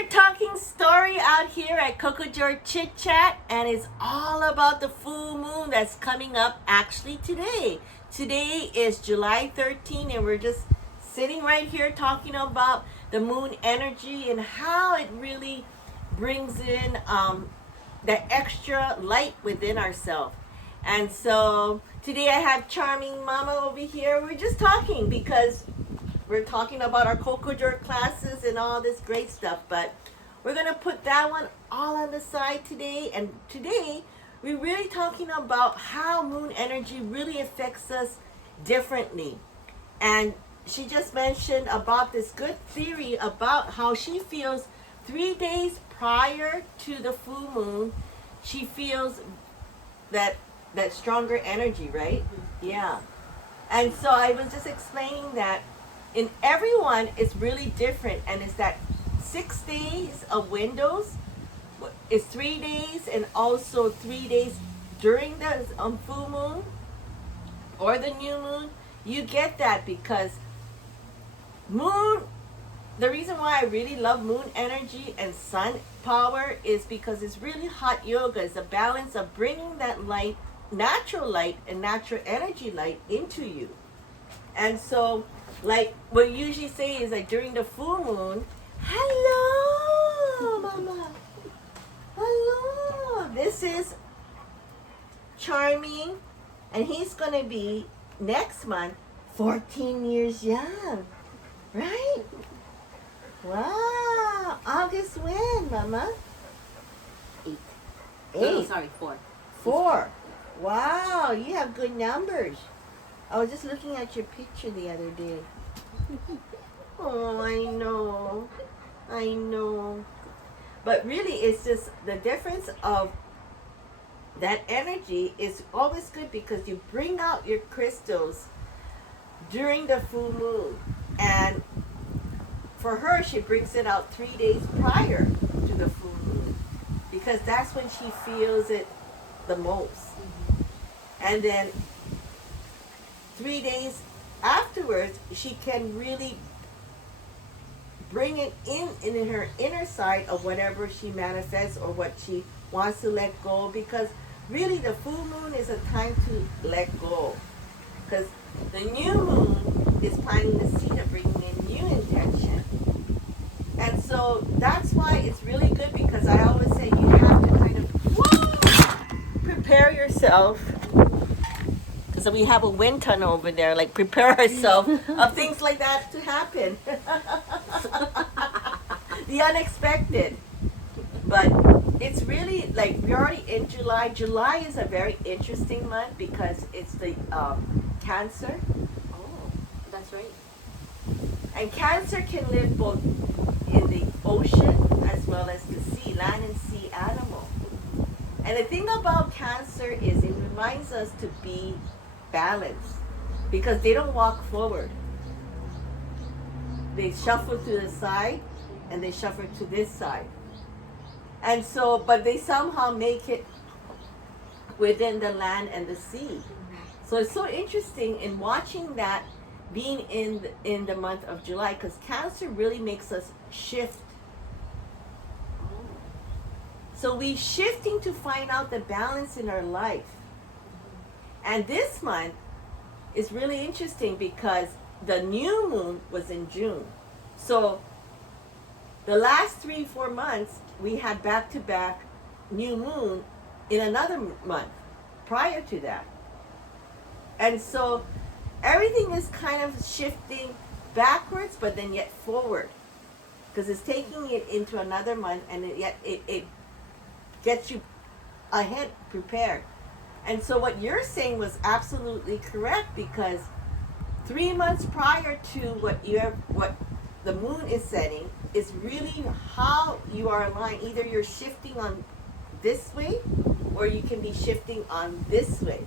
We're talking story out here at Cocojor Chit Chat, and it's all about the full moon that's coming up actually today. Today is July 13, and we're just sitting right here talking about the moon energy and how it really brings in that extra light within ourselves. And so today I have charming Mama over here. We're just talking because we're talking about our Cocojor classes and all this great stuff, but we're going to put that one all on the side today. And today, we're really talking about how moon energy really affects us differently. And she just mentioned about this good theory about how she feels 3 days prior to the full moon, she feels that stronger energy, right? Yeah. And so I was just explaining that in everyone is really different, and it's that 6 days of windows is 3 days, and also 3 days during the full moon or the new moon. You get that because moon, the reason why I really love moon energy and sun power is because it's really hot yoga. It's a balance of bringing that light, natural light and natural energy light into you. And so like what we usually say is like during the full moon, hello, Mama. Hello. This is Charming, and he's going to be next month 14 years young. Right? Wow. August when, Mama? 8. Eight. Sorry, 4. 4. Wow, you have good numbers. I was just looking at your picture the other day. Oh, I know. But really, it's just the difference of that energy is always good because you bring out your crystals during the full moon. And for her, she brings it out 3 days prior to the full moon because that's when she feels it the most. And then 3 days afterwards, she can really bring it in her inner side of whatever she manifests or what she wants to let go, because really the full moon is a time to let go, because the new moon is planting the seed of bringing in new intention. And so that's why it's really good, because I always say you have to kind of prepare yourself. So we have a wind tunnel over there, like prepare ourselves of things like that to happen. The unexpected. But it's really like we're already in July. July is a very interesting month because it's the Cancer. Oh, that's right. And Cancer can live both in the ocean as well as the sea, land and sea animal. And the thing about Cancer is it reminds us to be balance, because they don't walk forward. They shuffle to the side and they shuffle to this side. And so, but they somehow make it within the land and the sea. So it's so interesting in watching that being in the month of July, because Cancer really makes us shift. So we shifting to find out the balance in our life. And this month is really interesting because the new moon was in June. So the last 3-4 months, we had back-to-back new moon in another month prior to that. And so everything is kind of shifting backwards, but then yet forward, because it's taking it into another month, and yet it gets you ahead, prepared. And so what you're saying was absolutely correct, because 3 months prior to what the moon is setting is really how you are aligned. Either you're shifting on this way, or you can be shifting on this way.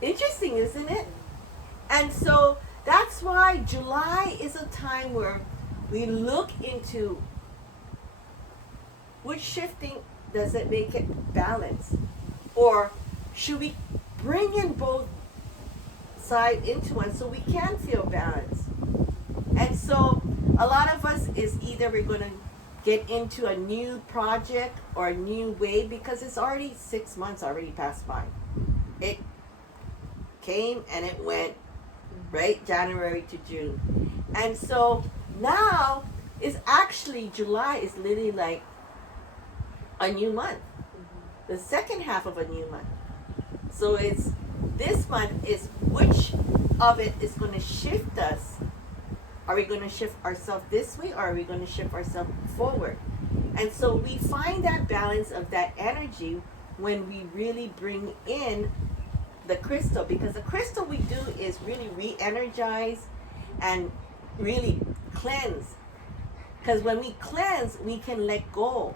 Interesting, isn't it? And so that's why July is a time where we look into which shifting does it make it balanced? Or should we bring in both sides into one so we can feel balanced? And so a lot of us is either we're going to get into a new project or a new way, because it's already 6 months already passed by. It came and it went, right? January to June. And so now is actually July is literally like a new month, the second half of a new month. So it's this month is which of it is going to shift us. Are we going to shift ourselves this way, or are we going to shift ourselves forward? And so we find that balance of that energy when we really bring in the crystal, because the crystal we do is really re-energize and really cleanse. Because when we cleanse, we can let go.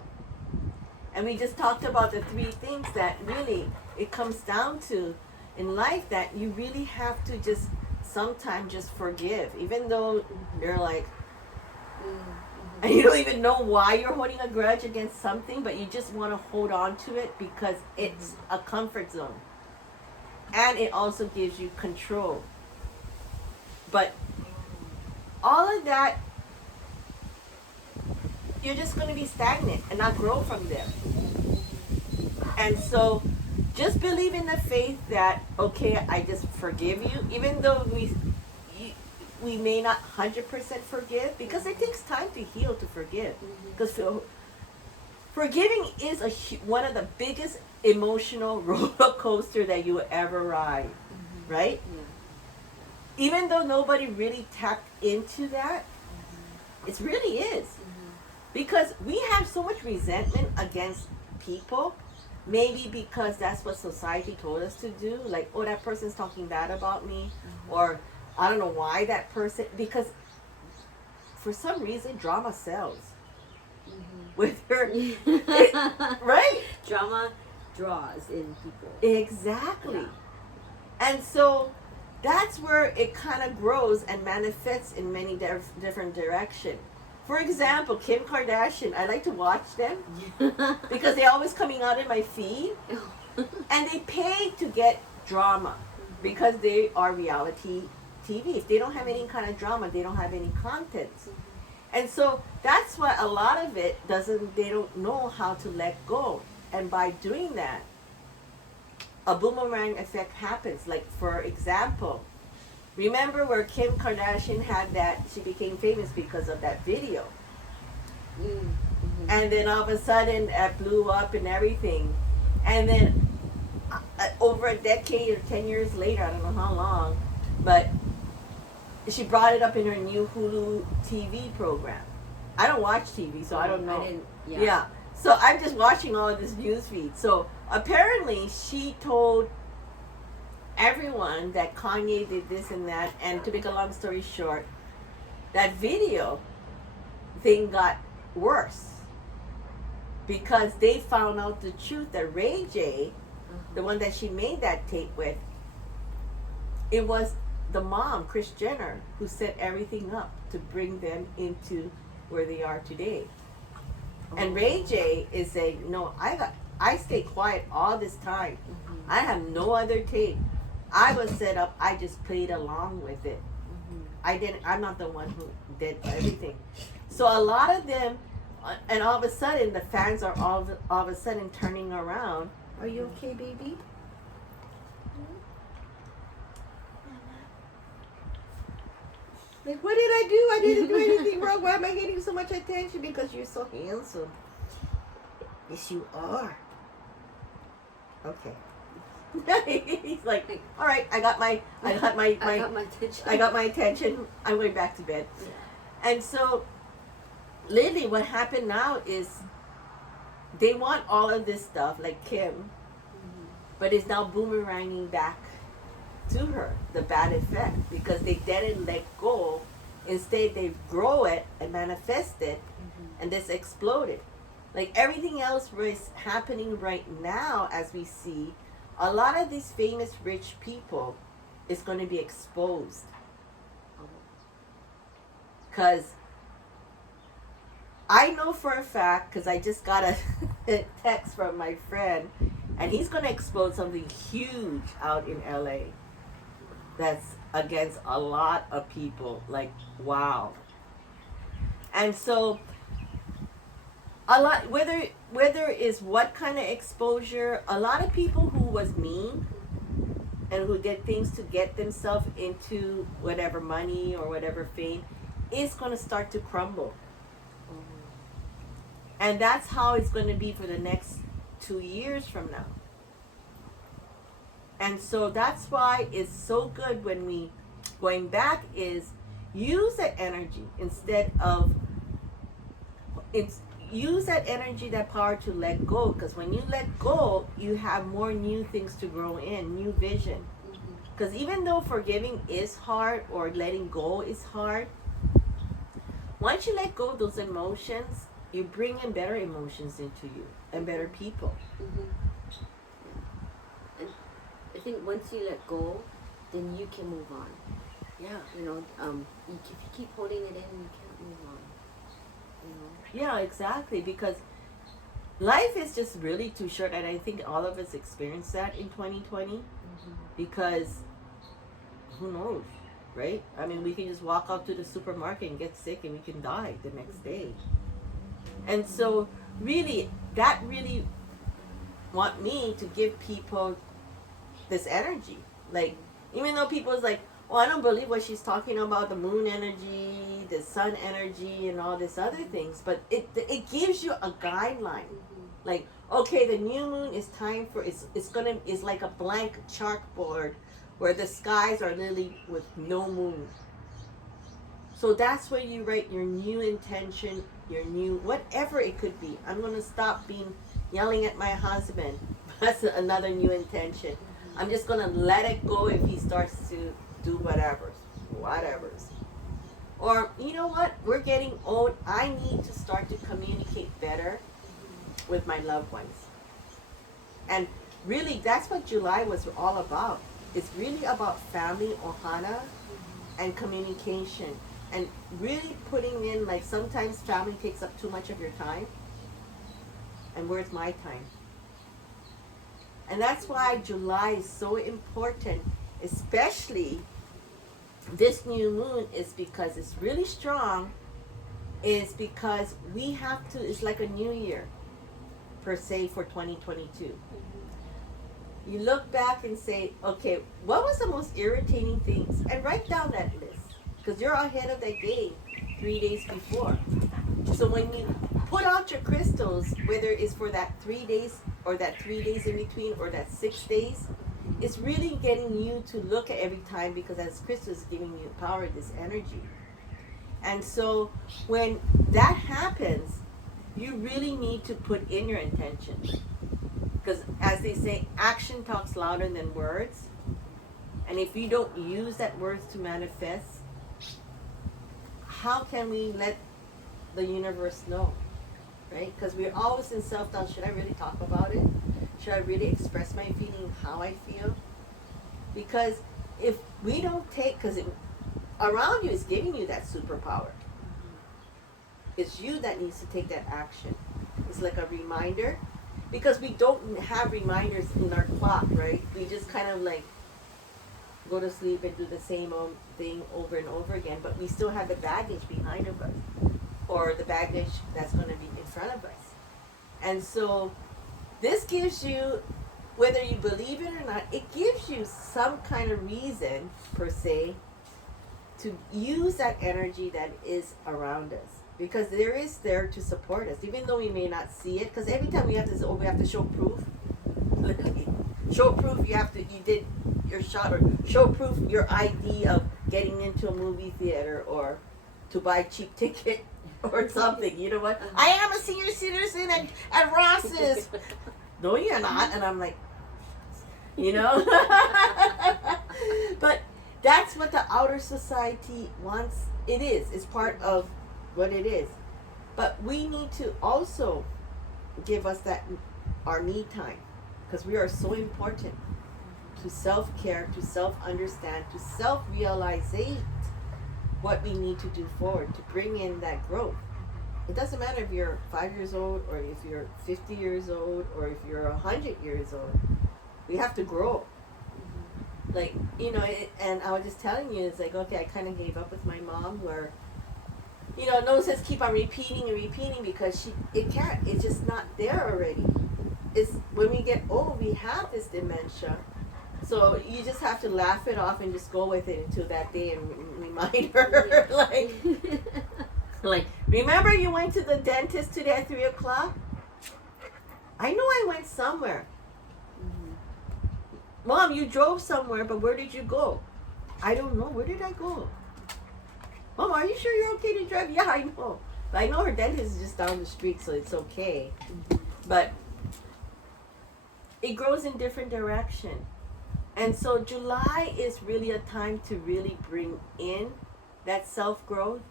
And we just talked about the 3 things that really it comes down to in life, that you really have to just sometimes just forgive, even though you're like, and you don't even know why you're holding a grudge against something, but you just want to hold on to it because it's a comfort zone. And it also gives you control. But all of that, you're just going to be stagnant and not grow from there. And so just believe in the faith that, okay, I just forgive you, even though we may not 100% forgive, because it takes time to heal, to forgive. Because forgiving is one of the biggest emotional roller coaster that you will ever ride, right? Yeah. Even though nobody really tapped into that, it really is. Because we have so much resentment against people, maybe because that's what society told us to do. Like, oh, that person's talking bad about me, or I don't know why that person, because for some reason drama sells. With her, right? Drama draws in people. Exactly. Yeah. And so that's where it kind of grows and manifests in many different directions. For example, Kim Kardashian, I like to watch them because they're always coming out in my feed, and they pay to get drama because they are reality TV. If they don't have any kind of drama, they don't have any content. And so that's why a lot of it they don't know how to let go. And by doing that, a boomerang effect happens. Like, for example, remember where Kim Kardashian had that, she became famous because of that video. And then all of a sudden it blew up and everything. And then over a decade or 10 years later, I don't know how long, but she brought it up in her new Hulu TV program. I don't watch TV, so I don't know. Yeah. So I'm just watching all of this news feed. So apparently she told everyone that Kanye did this and that, and to make a long story short, that video thing got worse because they found out the truth that Ray J, the one that she made that tape with, it was the mom, Kris Jenner, who set everything up to bring them into where they are today. And Ray J is saying, no, I stayed quiet all this time. I have no other tape. I was set up, I just played along with it. I'm not the one who did everything. So a lot of them, and all of a sudden, the fans are all of a sudden turning around. Are you okay, baby? Like, what did I do? I didn't do anything wrong. Why am I getting so much attention? Because you're so handsome. Yes, you are. Okay. He's like, all right, I got my attention. I got my attention. I'm going back to bed. Yeah. And so, literally, what happened now is they want all of this stuff, like Kim, but it's now boomeranging back to her, the bad effect, because they didn't let go. Instead, they grow it and manifest it, and this exploded. Like everything else was happening right now, as we see, a lot of these famous rich people is going to be exposed. Because I know for a fact, because I just got a text from my friend, and he's going to expose something huge out in LA that's against a lot of people. Like, wow. And so a lot, whether is what kind of exposure, a lot of people who was mean and who did things to get themselves into whatever money or whatever fame is going to start to crumble. And that's how it's going to be for the next 2 years from now. And so that's why it's so good when we, going back, is use that energy instead of, use that energy, that power to let go. Because when you let go, you have more new things to grow in, new vision. Because even though forgiving is hard or letting go is hard, once you let go of those emotions, you bring in better emotions into you and better people. And I think once you let go, then you can move on. Yeah. You know, if you keep holding it in, you can't move on. You know? Yeah, exactly. Because life is just really too short, and I think all of us experienced that in 2020. Because who knows, right? I mean, we can just walk out to the supermarket and get sick, and we can die the next day. And so, really, that really want me to give people this energy. Like, even though people's like, oh, I don't believe what she's talking about, the moon energy, the sun energy, and all this other things, but it gives you a guideline. Like, okay, the new moon is time for, it's like a blank chalkboard where the skies are literally with no moon. So that's where you write your new intention, your new, whatever it could be. I'm going to stop yelling at my husband. That's another new intention. I'm just going to let it go if he starts to do whatevers. Or, you know what? We're getting old. I need to start to communicate better with my loved ones. And really, that's what July was all about. It's really about family, ohana, and communication. And really putting in, like, sometimes family takes up too much of your time. And where's my time? And that's why July is so important, especially this new moon, is because it's really strong, is because we have to, it's like a new year, per se, for 2022. You look back and say, okay, what was the most irritating things? And write down that list. Because you're ahead of that game 3 days before. So when you put out your crystals, whether it's for that 3 days or that 3 days in between or that 6 days, it's really getting you to look at every time, because as crystals is giving you power, this energy. And so when that happens, you really need to put in your intention. Because as they say, action talks louder than words. And if you don't use that words to manifest, how can we let the universe know, right? Because we're always in self-doubt. Should I really talk about it? Should I really express my feeling, how I feel? Because if we don't take, because around you is giving you that superpower. It's you that needs to take that action. It's like a reminder, because we don't have reminders in our clock, right? We just kind of like go to sleep and do the same old thing over and over again, but we still have the baggage behind of us, or the baggage that's going to be in front of us. And so this gives you, whether you believe it or not, it gives you some kind of reason, per se, to use that energy that is around us. Because there is there to support us, even though we may not see it. Because every time we have to show proof. Literally, show proof you did your shot, or show proof your ID of getting into a movie theater, or to buy a cheap ticket or something. You know what? I am a senior citizen at Ross's. No, you're not. And I'm like, you know. But that's what the outer society wants. It is. It's part of what it is. But we need to also give us that, our me time, because we are so important to self-care, to self-understand, to self-realizate what we need to do forward to bring in that growth. It doesn't matter if you're 5 years old, or if you're 50 years old, or if you're 100 years old. We have to grow. Like, you know, and I was just telling you, it's like, okay, I kind of gave up with my mom, where noses keep on repeating and repeating because it can't. It's just not there already. It's when we get old, we have this dementia. So you just have to laugh it off and just go with it until that day and remind her, like, remember you went to the dentist today at 3:00? I know I went somewhere. Mom, you drove somewhere, but where did you go? I don't know. Where did I go? Mom, are you sure you're okay to drive? Yeah, I know. But I know her dentist is just down the street, so it's okay. But it grows in different direction. And so July is really a time to really bring in that self-growth,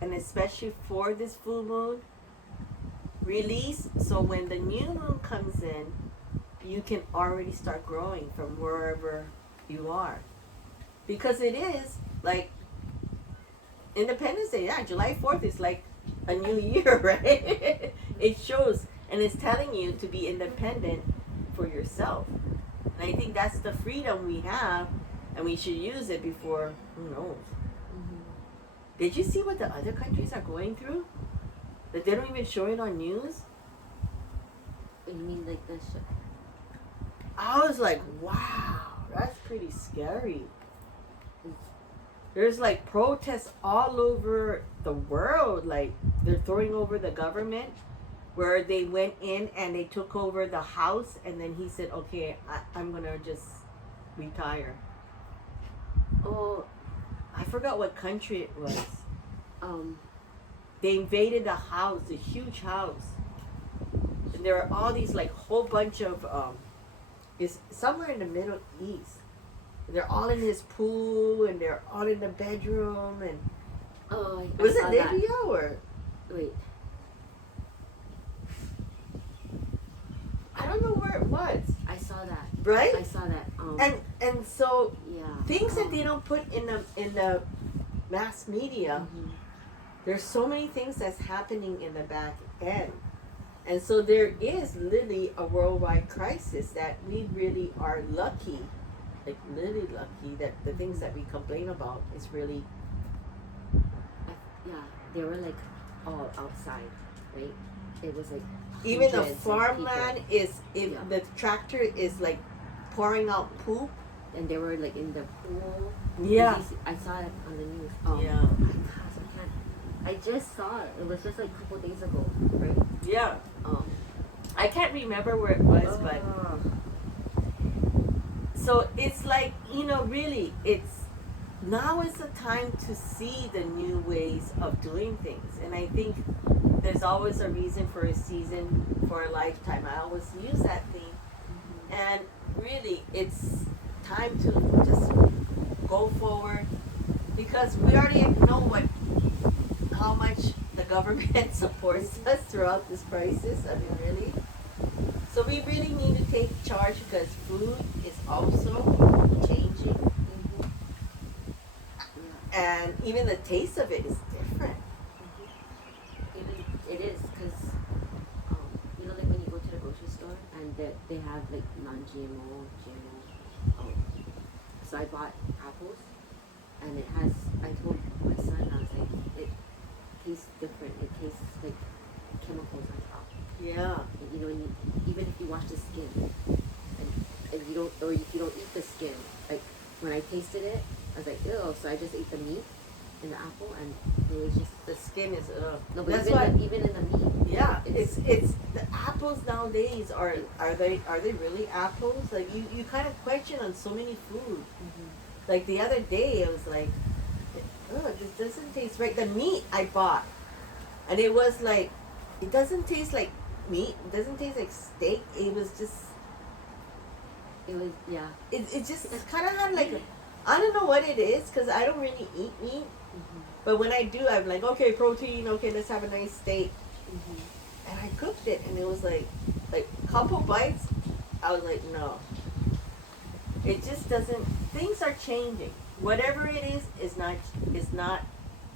and especially for this full moon, release. So when the new moon comes in, you can already start growing from wherever you are. Because it is like Independence Day, yeah, July 4th is like a new year, right? It shows, and it's telling you to be independent for yourself. And I think that's the freedom we have, and we should use it before, who knows. Did you see what the other countries are going through? That they don't even show it on news? You mean like this? I was like, wow, that's pretty scary. There's like protests all over the world. Like they're throwing over the government, where they went in and they took over the house, and then he said, okay, I'm gonna just retire. Oh, I forgot what country it was. They invaded a house, a huge house, and there are all these like whole bunch of it's somewhere in the Middle East. They're all in his pool, and they're all in the bedroom, and was it Libya or wait? I don't know where it was. I saw that. Right? I saw that. And so yeah. Things that they don't put in the mass media. There's so many things that's happening in the back end. And so there is literally a worldwide crisis that we really are lucky, like really lucky, that the things that we complain about is really... Yeah, they were like all outside, right? It was like even the farmland is, the tractor is like pouring out poop. And they were like in the pool. Yeah. I saw it on the news. Yeah. I just saw it. It was just like a couple days ago, right? Yeah. I can't remember where it was, but so it's like, really, it's now is the time to see the new ways of doing things. And I think there's always a reason for a season, for a lifetime. I always use that theme. And really, it's time to just go forward, because we already know how much the government supports us throughout this crisis. I mean, really. So we really need to take charge, because food is also changing. And even the taste of it is different. It is, because like when you go to the grocery store and they have like non-GMO, GMO. So I bought apples, and it has. I told my son, I was like, it tastes different. It tastes like chemicals on top. Yeah. And, even if you wash the skin, and you don't, or if you don't eat the skin, like when I tasted it, I was like, ew. So I just ate the meat in the apple, and it was just the skin is no, but that's even in the meat. Yeah, it's the apples nowadays are they really apples? Like you kind of question on so many food. Like the other day, I was like, oh, this doesn't taste right. The meat I bought, and it was like, it doesn't taste like meat. It doesn't taste like steak. It was just. It was It just kind of had like I don't know what it is, because I don't really eat meat. But when I do, I'm like, okay, protein. Okay, let's have a nice steak. And I cooked it, and it was like a couple bites. I was like, no. It just doesn't. Things are changing. Whatever it is not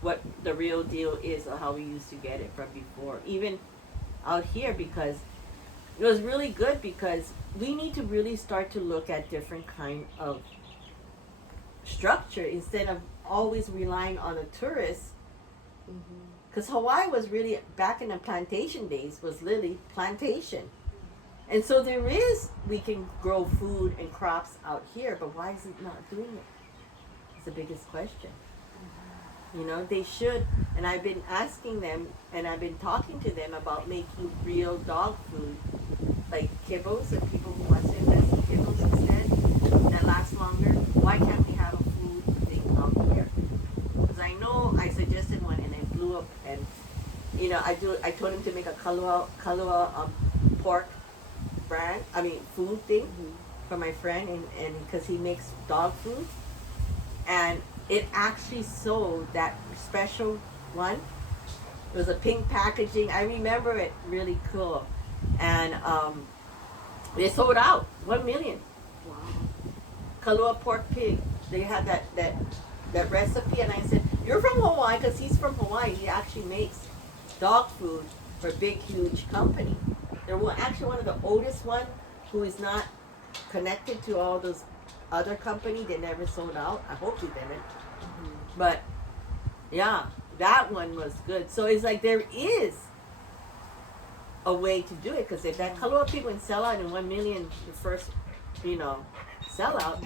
what the real deal is, or how we used to get it from before. Even out here, because it was really good, because we need to really start to look at different kind of structure instead of always relying on a tourist. Because Hawaii was really, back in the plantation days, was literally plantation. And so we can grow food and crops out here, but why is it not doing it? It's the biggest question. You know, they should, and I've been asking them, and I've been talking to them about making real dog food, like kibbles, and people who want to invest in kibbles instead, that last longer. Why can't we have a food thing out here? Because I know I suggested one, and it blew up, and, you know, I told him to make a kalua pork food thing for my friend, and because he makes dog food, and it actually sold, that special one. It was a pink packaging. I remember it, really cool, and they sold out 1 million. Wow. Kalua pork pig. They had that recipe, and I said, "You're from Hawaii," because he's from Hawaii. He actually makes dog food for a big, huge company. They're actually one of the oldest one who is not connected to all those other company. They never sold out. I hope they didn't. But yeah, that one was good. So it's like there is a way to do it, because if that Kalua pig would sell out in 1 million, the first, you know, sell out.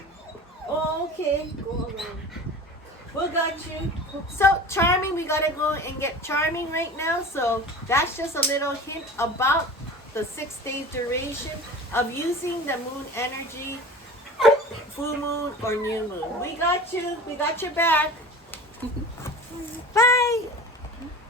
Oh, okay, go around. We got you. So Charming, we gotta go and get Charming right now. So that's just a little hint about the 6 days duration of using the moon energy, full moon or new moon. We got you. We got your back. Bye.